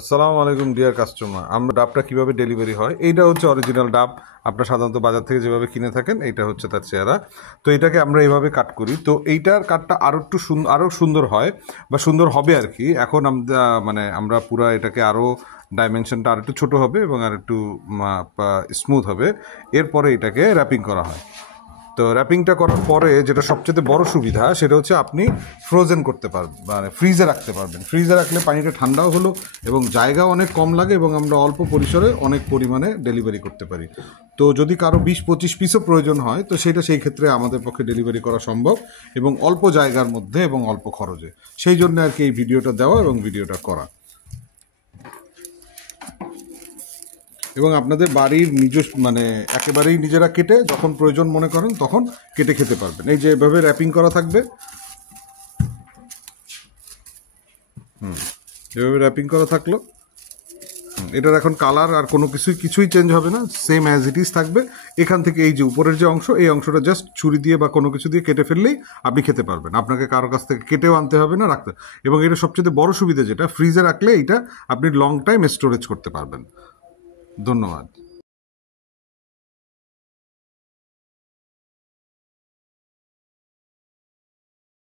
আসসালামু আলাইকুম deer customer. আমরা ডাবটা কিভাবে ডেলিভারি হয়, এইটা হচ্ছে অরিজিনাল ডাব। আপনারা সাধারণত বাজার থেকে যেভাবে কিনে থাকেন এইটা হচ্ছে তার চেহারা। তো এটাকে আমরা এইভাবে কাট করি। তো এইটার কাটটা আরও একটু আরও সুন্দর হয় বা সুন্দর হবে আর কি। এখন আমরা আমরা পুরা এটাকে আরও ডাইমেনশনটা আর একটু ছোটো হবে এবং আর একটু স্মুথ হবে। এরপরে এটাকে র্যাপিং করা হয়। তো র্যাপিংটা করার পরে যেটা সবচেয়ে বড় সুবিধা সেটা হচ্ছে আপনি ফ্রোজেন করতে পারবেন, মানে ফ্রিজে রাখতে পারবেন। ফ্রিজে রাখলে পানিটা ঠান্ডাও হলো এবং জায়গাও অনেক কম লাগে এবং আমরা অল্প পরিসরে অনেক পরিমাণে ডেলিভারি করতে পারি। তো যদি কারো 20-25 পিসও প্রয়োজন হয় তো সেটা সেই ক্ষেত্রে আমাদের পক্ষে ডেলিভারি করা সম্ভব এবং অল্প জায়গার মধ্যে এবং অল্প খরচে। সেই জন্য আর কি এই ভিডিওটা দেওয়া এবং ভিডিওটা করা। এবং আপনাদের বাড়ির নিজস্ব একেবারেই নিজেরা কেটে যখন প্রয়োজন মনে করেন তখন কেটে খেতে পারবেন। এই যে এভাবে র্যাপিং করা থাকবে, এভাবে র্যাপিং করা থাকলো। এটার এখন কালার আর কোনো কিছুই চেঞ্জ হবে না, সেম অ্যাজ ইট ইজ থাকবে। এখান থেকে এই যে উপরের যে অংশ, এই অংশটা জাস্ট ছুরি দিয়ে বা কোনো কিছু দিয়ে কেটে ফেললেই আপনি খেতে পারবেন। আপনাকে কারো কাছ থেকে কেটেও আনতে হবে না, রাখতে। এবং এটা সবচেয়ে বড় সুবিধা যেটা, ফ্রিজে রাখলে এটা আপনি লং টাইম স্টোরেজ করতে পারবেন। ধন্যবাদ।